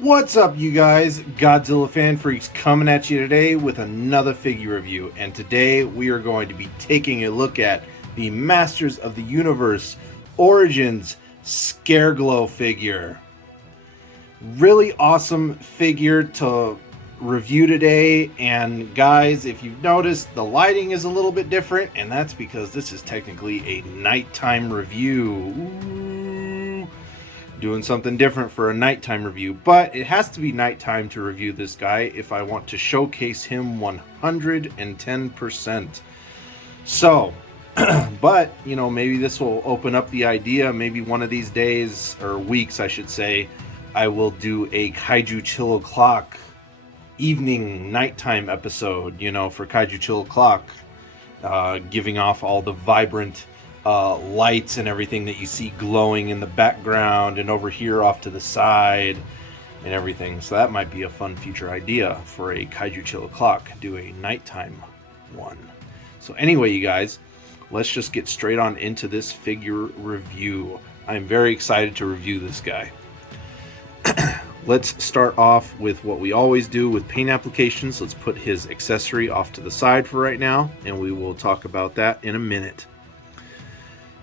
What's up, you guys? Godzilla Fan Freaks coming at you today with another figure review. And today we are going to be taking a look at the Masters of the Universe Origins Scareglow figure. Really awesome figure to review today. And guys, if you've noticed, the lighting is a little bit different, and that's because this is technically a nighttime review. Doing something different for a nighttime review, but it has to be nighttime to review this guy if I want to showcase him 110%. So, but, you know, maybe this will open up the idea. Maybe one of these days, or weeks, I should say, I will do a Kaiju Chill O'Clock evening nighttime episode, you know, for Kaiju Chill O'Clock, giving off all the vibrant lights and everything that you see glowing in the background and over here off to the side and everything. So that might be a fun future idea for a Kaiju Chill O'Clock, do a nighttime one. So anyway, you guys, let's just get straight on into this figure review. I'm very excited to review this guy. Let's start off with what we always do with paint applications. Let's put his accessory off to the side for right now, and we will talk about that in a minute.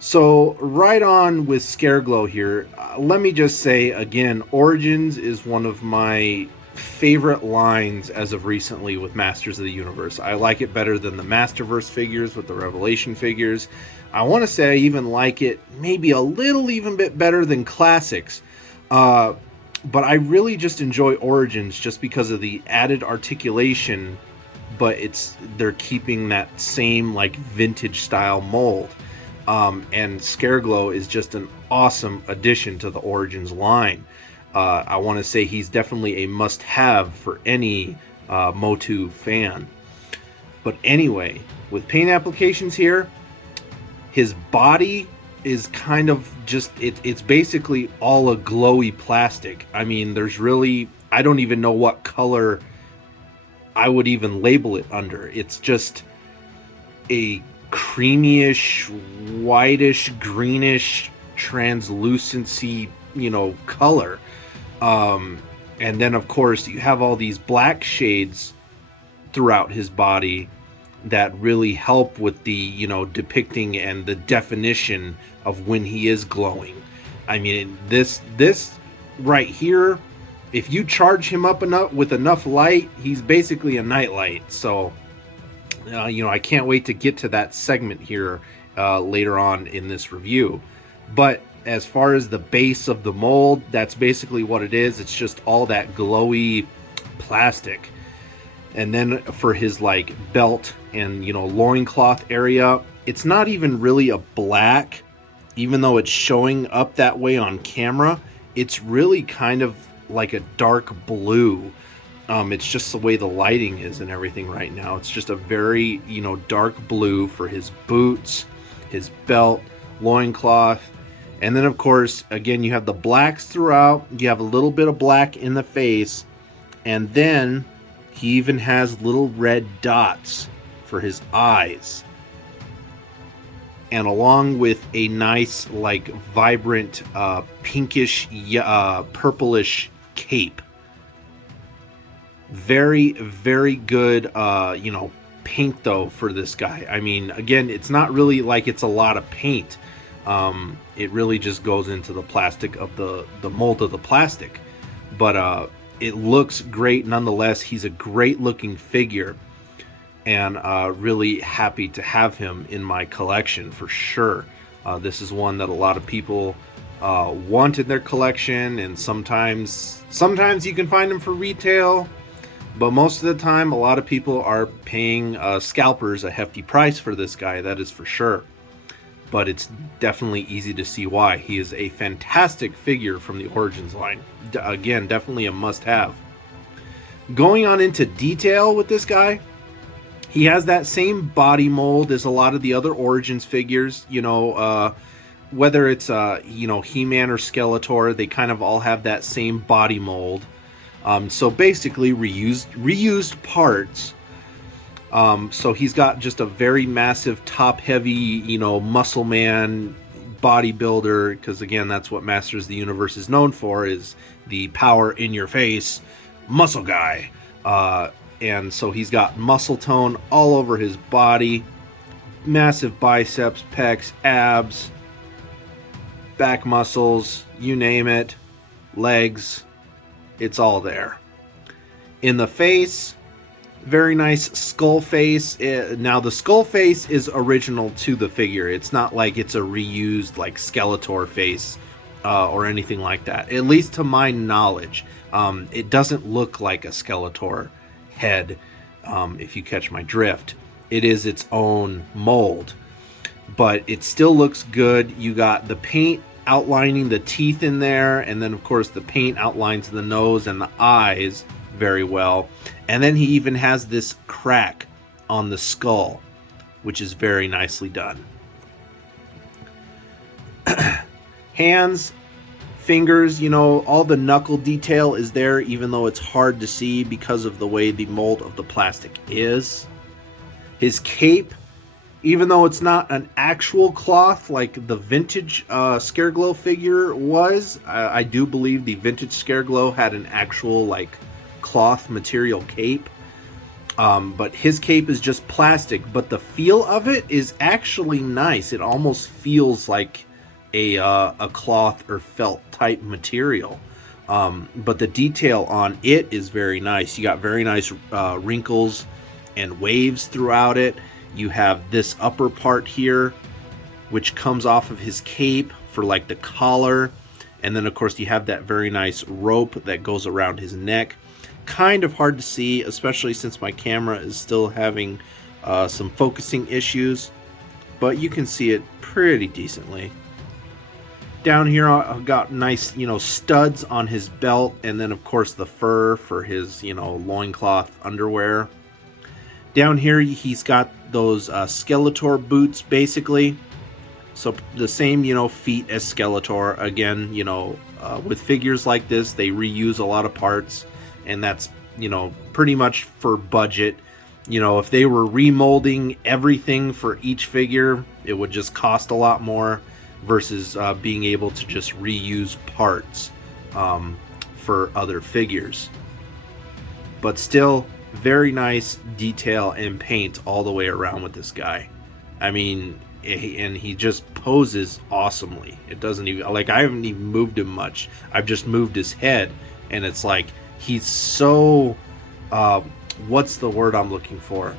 So right on with Scareglow here, let me just say again, Origins is one of my favorite lines as of recently with Masters of the Universe. I like it better than the Masterverse figures with the Revelation figures. I want to say I even like it maybe a little even bit better than Classics. But I really just enjoy Origins just because of the added articulation, but they're keeping that same like vintage style mold. And Scareglow is just an awesome addition to the Origins line. I want to say he's definitely a must-have for any MOTU fan. But anyway, with paint applications here, his body is kind of just, it's basically all a glowy plastic. I mean, there's really, I don't even know what color I would even label it under. It's just a creamyish, whitish, greenish, translucency, you know, color. And then of course you have all these black shades throughout his body that really help with the, you know, depicting and the definition of when he is glowing. I mean, this right here, if you charge him up enough with enough light, he's basically a nightlight. So you know, I can't wait to get to that segment here later on in this review. But as far as the base of the mold, that's basically what it is. It's just all that glowy plastic. And then for his like belt and, you know, loincloth area, it's not even really a black, even though it's showing up that way on camera. It's really kind of like a dark blue. It's just the way the lighting is and everything right now. It's just a very, you know, dark blue for his boots, his belt, loincloth. And then, of course, again, you have the blacks throughout. You have a little bit of black in the face. And then he even has little red dots for his eyes. And along with a nice, like, vibrant, pinkish, purplish cape. Very, very good, you know, paint though for this guy. I mean, again, it's not really like it's a lot of paint. It really just goes into the plastic of the mold of the plastic. But it looks great nonetheless. He's a great looking figure, and really happy to have him in my collection for sure. This is one that a lot of people want in their collection, and sometimes you can find them for retail. But most of the time, a lot of people are paying scalpers a hefty price for this guy, that is for sure. But it's definitely easy to see why. He is a fantastic figure from the Origins line. Again, definitely a must-have. Going on into detail with this guy, he has that same body mold as a lot of the other Origins figures. You know, whether it's, you know, He-Man or Skeletor, they kind of all have that same body mold. So basically reused parts. So he's got just a very massive top heavy, you know, muscle man bodybuilder, because again, that's what Masters of the Universe is known for, is the power in your face muscle guy. And so he's got muscle tone all over his body, massive biceps, pecs, abs, back muscles, you name it, legs, it's all there. In the face, very nice skull face. Now the skull face is original to the figure. It's not like it's a reused like Skeletor face or anything like that. At least to my knowledge, it doesn't look like a Skeletor head. If you catch my drift, it is its own mold, but it still looks good. You got the paint outlining the teeth in there, and then of course the paint outlines the nose and the eyes very well. And then he even has this crack on the skull, which is very nicely done. Hands, fingers, you know, all the knuckle detail is there, even though it's hard to see because of the way the mold of the plastic is. His cape, even though it's not an actual cloth like the vintage Scareglow figure was, I do believe the vintage Scareglow had an actual like cloth material cape, but his cape is just plastic, but the feel of it is actually nice. It almost feels like a cloth or felt type material, but the detail on it is very nice. You got very nice wrinkles and waves throughout it. You have this upper part here which comes off of his cape for like the collar, and then of course you have that very nice rope that goes around his neck. Kind of hard to see, especially since my camera is still having some focusing issues, but you can see it pretty decently. Down here I've got nice, you know, studs on his belt, and then of course the fur for his, you know, loincloth underwear. Down here he's got those Skeletor boots basically, so the same, you know, feet as Skeletor. Again, you know, with figures like this they reuse a lot of parts, and that's, you know, pretty much for budget. You know, if they were remolding everything for each figure, it would just cost a lot more versus being able to just reuse parts for other figures. But still, very nice detail and paint all the way around with this guy. I mean, and he just poses awesomely. It doesn't even, like, I haven't even moved him much. I've just moved his head, and it's like he's so what's the word I'm looking for?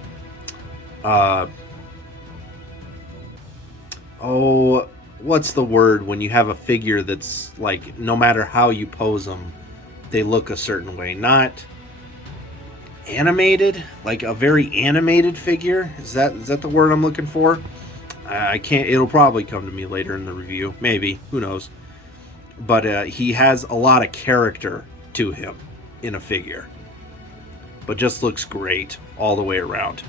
What's the word when you have a figure that's like, no matter how you pose them, they look a certain way? Not animated, like a very animated figure. Is that the word I'm looking for? I can't. It'll probably come to me later in the review, maybe, who knows. But he has a lot of character to him in a figure, but just looks great all the way around.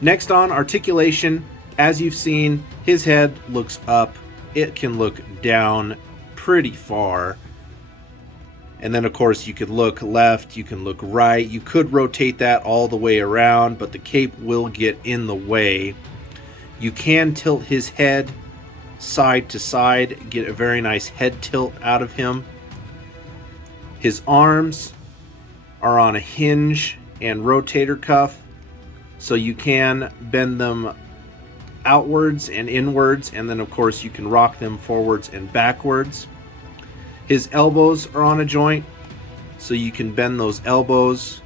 Next on articulation, as you've seen, his head looks up, it can look down pretty far, and then of course you could look left, you can look right, you could rotate that all the way around, but the cape will get in the way. You can tilt his head side to side, get a very nice head tilt out of him. His arms are on a hinge and rotator cuff, so you can bend them outwards and inwards, and then of course you can rock them forwards and backwards. His elbows are on a joint, so you can bend those elbows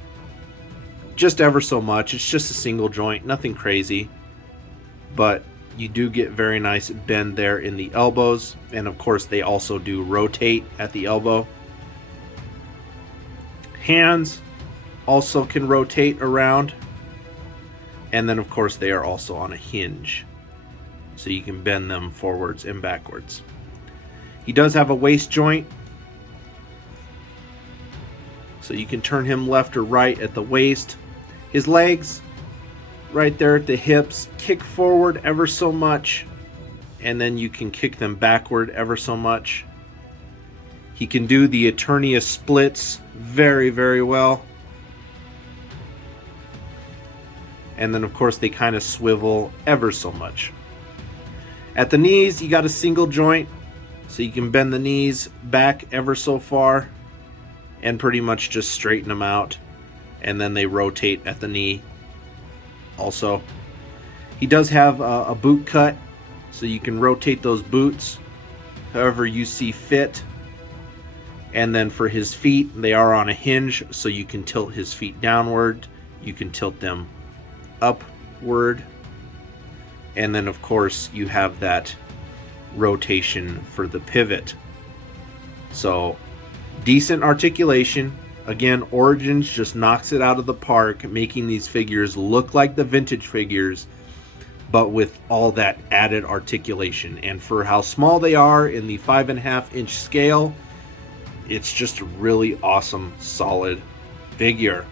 just ever so much. It's just a single joint, nothing crazy, but you do get very nice bend there in the elbows, and of course they also do rotate at the elbow. Hands also can rotate around, and then of course they are also on a hinge, so you can bend them forwards and backwards. He does have a waist joint, so you can turn him left or right at the waist. His legs, right there at the hips, kick forward ever so much, and then you can kick them backward ever so much. He can do the Eternia splits very, very well. And then of course they kind of swivel ever so much. At the knees, you got a single joint, so you can bend the knees back ever so far and pretty much just straighten them out. And then they rotate at the knee also. He does have a boot cut, so you can rotate those boots however you see fit. And then for his feet, they are on a hinge, so you can tilt his feet downward, you can tilt them upward, and then of course you have that rotation for the pivot. So decent articulation. Again, Origins just knocks it out of the park, making these figures look like the vintage figures, but with all that added articulation. And for how small they are in the 5.5-inch scale, it's just a really awesome, solid figure.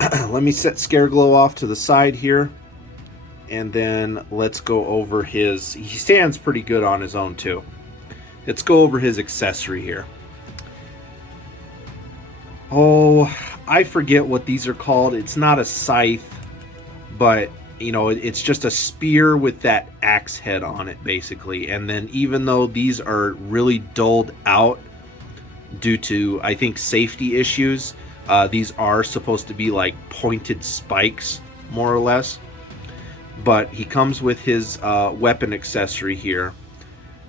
Let me set Scareglow off to the side here, and then let's go over his... He stands pretty good on his own too. Let's go over his accessory here. Oh, I forget what these are called. It's not a scythe, but you know, it's just a spear with that axe head on it basically. And then even though these are really dulled out due to, I think, safety issues, these are supposed to be like pointed spikes more or less. But he comes with his weapon accessory here.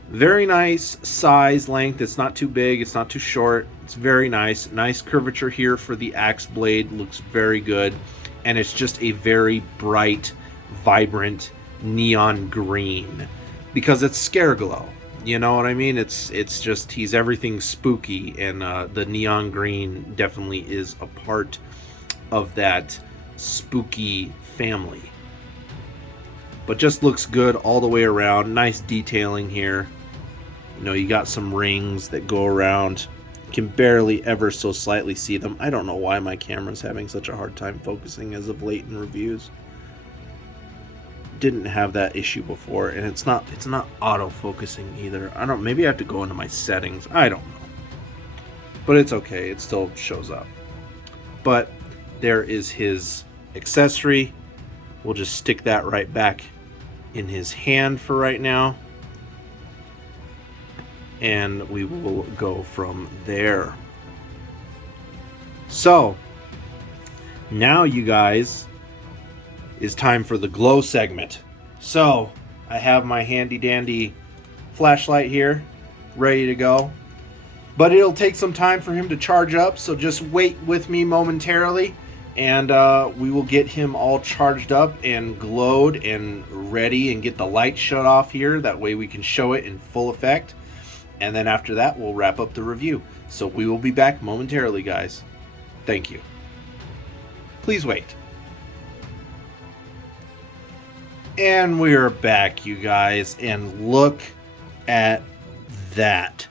Very nice size, length. It's not too big, it's not too short. It's very nice. Nice curvature here for the axe blade. Looks very good. And it's just a very bright, vibrant neon green. Because it's Scareglow. You know what I mean? It's just, he's everything spooky. And the neon green definitely is a part of that spooky family. But just looks good all the way around. Nice detailing here. You know, you got some rings that go around. You can barely ever so slightly see them. I don't know why my camera's having such a hard time focusing as of late in reviews. Didn't have that issue before, and it's not auto-focusing either. I don't, maybe I have to go into my settings. I don't know. But it's okay. It still shows up. But there is his accessory. We'll just stick that right back in his hand for right now. And we will go from there. So, now you guys, it's time for the glow segment. So, I have my handy dandy flashlight here, ready to go. But it'll take some time for him to charge up, so just wait with me momentarily. And we will get him all charged up and glowed and ready and get the light shut off here. That way we can show it in full effect. And then after that, we'll wrap up the review. So we will be back momentarily, guys. Thank you. Please wait. And we are back, you guys. And look at that.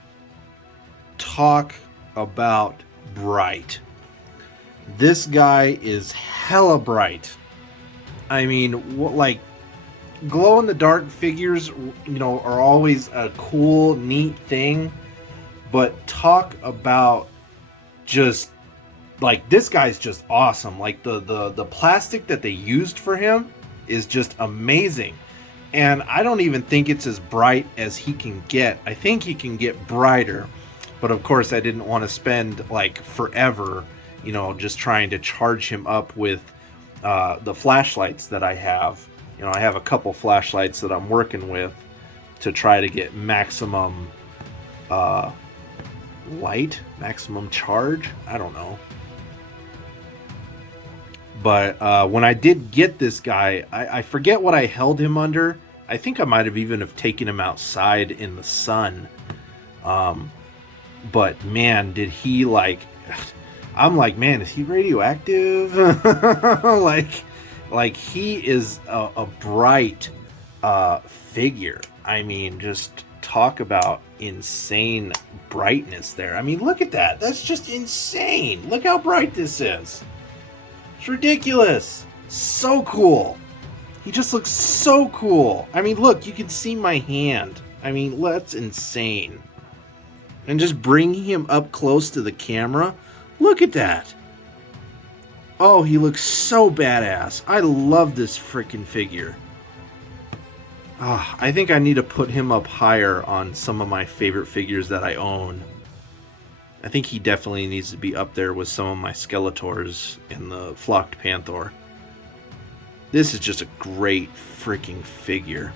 Talk about bright. This guy is hella bright. I mean, like, glow-in-the-dark figures, you know, are always a cool, neat thing. But talk about just, like, this guy's just awesome. Like, the plastic that they used for him is just amazing. And I don't even think it's as bright as he can get. I think he can get brighter. But, of course, I didn't want to spend, like, forever, you know, just trying to charge him up with the flashlights that I have. You know, I have a couple flashlights that I'm working with to try to get maximum light, maximum charge. I don't know. But when I did get this guy, I forget what I held him under. I think I might have even have taken him outside in the sun. But man, did he like... I'm like, man, is he radioactive? Like he is a bright figure. I mean, just talk about insane brightness there. I mean, look at that. That's just insane. Look how bright this is. It's ridiculous. So cool. He just looks so cool. I mean, look, you can see my hand. I mean, that's insane. And just bringing him up close to the camera. Look at that. Oh, he looks so badass. I love this freaking figure. I think I need to put him up higher on some of my favorite figures that I own. I think he definitely needs to be up there with some of my Skeletors and the Flocked Panther. This is just a great freaking figure.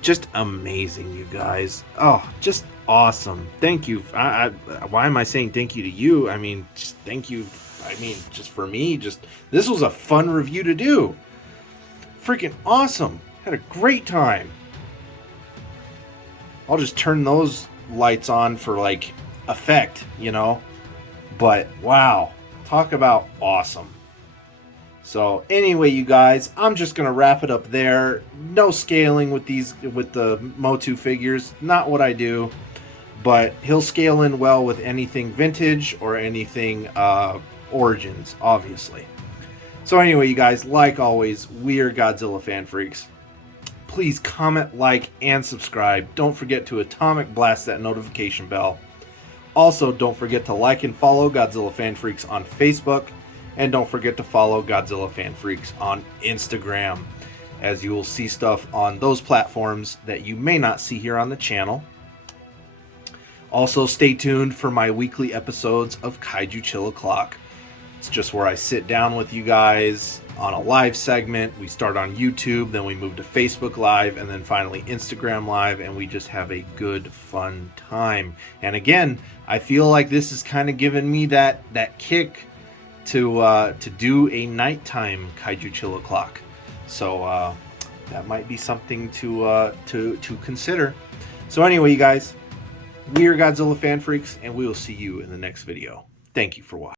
Just amazing, you guys. Oh, just awesome. Thank you. Why am I saying thank you to you? I mean, just thank you. I mean, just for me, this was a fun review to do. Freaking awesome. Had a great time. I'll just turn those lights on for like effect, you know. But wow, talk about awesome. So anyway, you guys, I'm just gonna wrap it up there. No scaling with the MOTU figures, not what I do, but he'll scale in well with anything vintage or anything Origins, obviously. So anyway, you guys, like always, we are Godzilla Fan Freaks. Please comment, like, and subscribe. Don't forget to atomic blast that notification bell. Also, don't forget to like and follow Godzilla Fan Freaks on Facebook. And don't forget to follow Godzilla Fan Freaks on Instagram, as you will see stuff on those platforms that you may not see here on the channel. Also, stay tuned for my weekly episodes of Kaiju Chill O'Clock. It's just where I sit down with you guys on a live segment. We start on YouTube, then we move to Facebook Live, and then finally Instagram Live, and we just have a good, fun time. And again, I feel like this is kind of giving me that kick to do a nighttime Kaiju Chill O'Clock. So that might be something to consider. So anyway, you guys, we are Godzilla Fan Freaks, and we will see you in the next video. Thank you for watching.